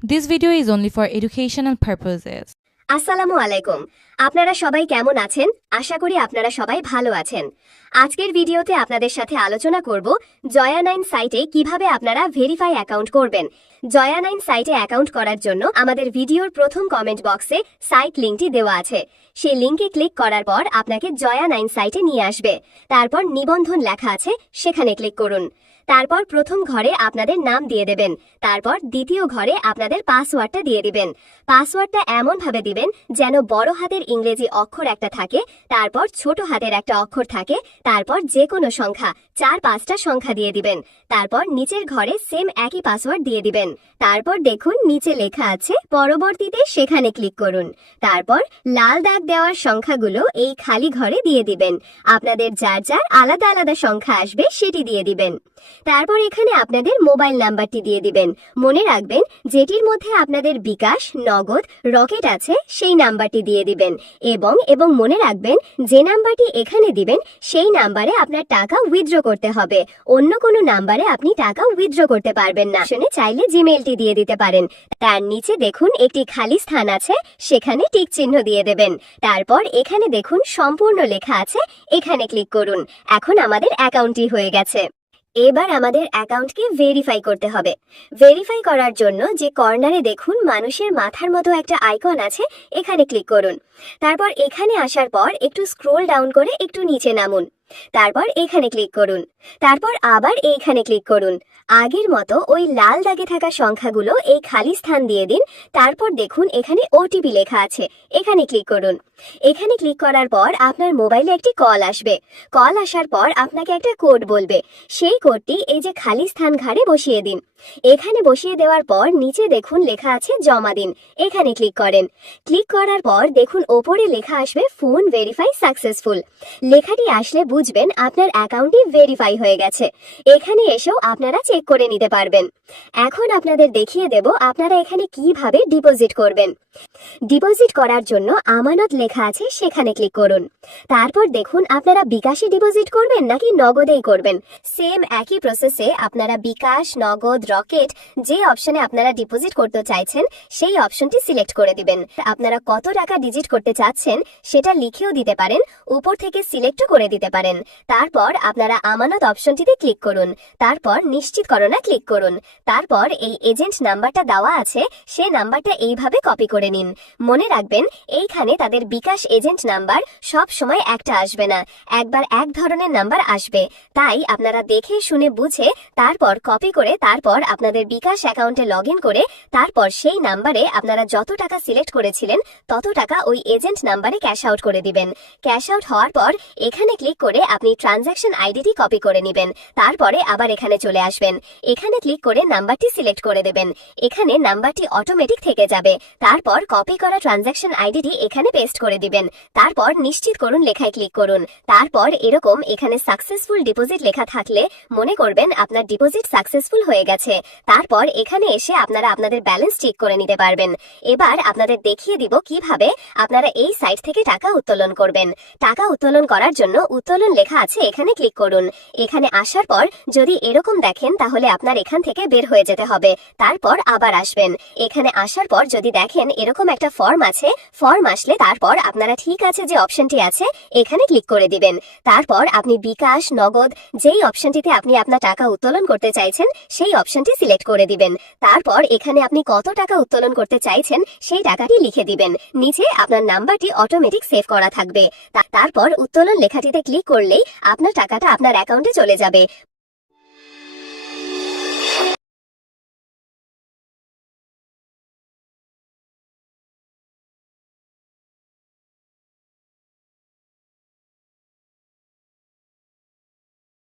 This video is only for educational purposes. আসসালামু আলাইকুম। আপনারা সবাই কেমন আছেন? আশা করি আপনারা সবাই ভালো আছেন। আজকের ভিডিওতে আপনাদের সাথে আলোচনা করব জয়া9 সাইটে কিভাবে আপনারা ভেরিফাই অ্যাকাউন্ট করবেন। জয়া9 সাইটে অ্যাকাউন্ট করার জন্য আমাদের ভিডিওর প্রথম কমেন্ট বক্সে সাইট লিংকটি দেওয়া আছে। সেই লিংকে ক্লিক করার পর আপনাকে জয়া9 সাইটে নিয়ে আসবে। তারপর নিবন্ধন লেখা আছে, সেখানে ক্লিক করুন। তারপর প্রথম ঘরে আপনাদের নাম দিয়ে দেবেন। তারপর দ্বিতীয় ঘরে আপনাদের পাসওয়ার্ডটা দিয়ে দিবেন। পাসওয়ার্ডটা এমনভাবে দিবেন যেন বড় হাতের ইংরেজি অক্ষর একটা থাকে, তারপর ছোট হাতের একটা অক্ষর থাকে, তারপর যে কোনো সংখ্যা 4-5টা সংখ্যা দিয়ে দিবেন। তারপর নিচের ঘরে সেম একই পাসওয়ার্ড দিয়ে দিবেন। তারপর দেখুন নিচে লেখা আছে পরবর্তীতে, সেখানে ক্লিক করুন। তারপর লাল দাগ দেওয়ার সংখ্যাগুলো এই খালি ঘরে দিয়ে দিবেন। আপনাদের যার যার আলাদা আলাদা সংখ্যা আসবে সেটি দিয়ে দিবেন। তারপর এখানে আপনাদের মোবাইল নাম্বারটি দিয়ে দিবেন। মনে রাখবেন যেটির মধ্যে আপনাদের বিকাশ, নগদ, রকেট আছে সেই নাম্বারটি দিয়ে দিবেন। এবং মনে রাখবেন যে নাম্বারটি এখানে দিবেন সেই নাম্বারে আপনার টাকা উইথড্র করতে হবে। অন্য কোনো নাম্বারে আপনি টাকা উইথড্র করতে পারবেন না। শুনে চাইলে জিমেইলটি দিয়ে দিতে পারেন। তার নিচে দেখুন একটি খালি স্থান আছে, সেখানে টিক চিহ্ন দিয়ে দেবেন। তারপর এখানে দেখুন সম্পূর্ণ লেখা আছে, এখানে ক্লিক করুন। এখন আমাদের অ্যাকাউন্টটি হয়ে গেছে। এবার আমাদের অ্যাকাউন্টকে ভেরিফাই করতে হবে। ভেরিফাই করার জন্য যে কর্নারে দেখুন মানুষের মাথার মতো একটা আইকন আছে, এখানে ক্লিক করুন। তারপর এখানে আসার পর একটু স্ক্রোল ডাউন করে একটু নিচে নামুন। তারপর এখানে ক্লিক করুন। তারপর আবার এইখানে ক্লিক করুন। আগের মতো ওই লাল দাগে থাকা সংখ্যাগুলো এই খালি স্থান দিয়ে দিন। তারপর দেখুন এখানে ওটিপি লেখা আছে, এখানে ক্লিক করুন। এখানে ক্লিক করার পর আপনার মোবাইলে একটি কল আসবে। কল আসার পর আপনাকে একটা কোড বলবে। সেই কোডটি এই যে খালি স্থান ঘাড়ে বসিয়ে দিন। এখানে বসিয়ে দেওয়ার পর নিচে দেখুন লেখা আছে জমা দিন, এখানে ক্লিক করেন। ক্লিক করার পর দেখুন ওপরে লেখা আসবে ফোন ভেরিফাই সাকসেসফুল। লেখাটি আসলে বুঝবেন আপনার অ্যাকাউন্টটি ভেরিফাই হয়ে গেছে। এখানে এসেও আপনারা চেক করে নিতে পারবেন। এখন আপনাদের দেখিয়ে দেব আপনারা এখানে কিভাবে ডিপোজিট করবেন। ডিপোজিট করার জন্য আমানত লেখা আছে, সেখানে ক্লিক করুন। তারপর দেখুন আপনারা বিকাশে ডিপোজিট করবেন নাকি নগদেই করবেন। সেম একই প্রসেসে আপনারা বিকাশ, নগদ, রকেট যে অপশনে আপনারা ডিপোজিট করতে চাইছেন সেই অপশনটি সিলেক্ট করে দিবেন। আপনারা কত টাকা ডিজিট করতে চাচ্ছেন সেটা লিখেও দিতে পারেন, উপর থেকে সিলেক্টও করে দিতে পারেন। তারপর আপনারা আমানত অপশনটিতে ক্লিক করুন। তারপর নিশ্চিতকরণে ক্লিক করুন। তারপর এই এজেন্ট নাম্বারটা দেওয়া আছে, সে নাম্বারটা এইভাবে কপি করে নিন। মনে রাখবেন এইখানে তাদের বিকাশ এজেন্ট নাম্বার সব সময় একটা আসবে না, একবার এক ধরনের নাম্বার আসবে। তাই আপনারা দেখে শুনে বুঝে তারপর কপি করে তারপর আপনাদের বিকাশ অ্যাকাউন্টে লগ ইন করে তারপর সেই নাম্বারে আপনারা যত টাকা সিলেক্ট করেছিলেন তত টাকা ওই এজেন্ট নাম্বারে ক্যাশ আউট করে দিবেন। ক্যাশ আউট হওয়ার পর এখানে ক্লিক করে আপনি ট্রানজ্যাকশন আইডিটি কপি করে নেবেন। তারপরে আবার এখানে চলে আসবেন। এখানে ক্লিক করে নাম্বারটি সিলেক্ট করে দেবেন। এখানে নাম্বারটি অটোমেটিক থেকে যাবে। তারপর কপি করা ট্রানজ্যাকশন আইডিটি এখানে পেস্ট করে দিবেন। তারপর নিশ্চিত করুন লেখায় ক্লিক করুন। তারপর এরকম এখানে সাকসেসফুল ডিপোজিট লেখা থাকলে মনে করবেন আপনার ডিপোজিট সাকসেসফুল হয়ে গেছে। তারপর এখানে এসে আপনারা আপনাদের ব্যালেন্স চেক করে নিতে পারবেন। এবার আপনাদের দেখিয়ে দিব কিভাবে আপনারা এই সাইট থেকে টাকা উত্তোলন করবেন। টাকা উত্তোলন করার জন্য উত্তোলন লেখা আছে, এখানে ক্লিক করুন। এখানে আসার পর যদি এরকম দেখেন তাহলে আপনার এখান থেকে বের হয়ে যেতে হবে। তারপর আবার আসবেন। এখানে আসার পর যদি দেখেন এরকম একটা ফর্ম আছে, ফর্ম আসলে তারপর আপনারা ঠিক আছে যে অপশনটি আছে এখানে ক্লিক করে দিবেন। তারপর আপনি বিকাশ, নগদ যেই অপশনটিতে আপনি আপনার টাকা উত্তোলন করতে চাইছেন সেই অপশনটি সিলেক্ট করে দিবেন। তারপর এখানে আপনি কত টাকা উত্তোলন করতে চাইছেন সেই টাকাটি লিখে দিবেন। নিচে আপনার নাম্বারটি অটোমেটিক সেভ করা থাকবে। তারপর উত্তোলন লেখাটিতে ক্লিক করলেই আপনার টাকাটা আপনার অ্যাকাউন্টে চলে যাবে।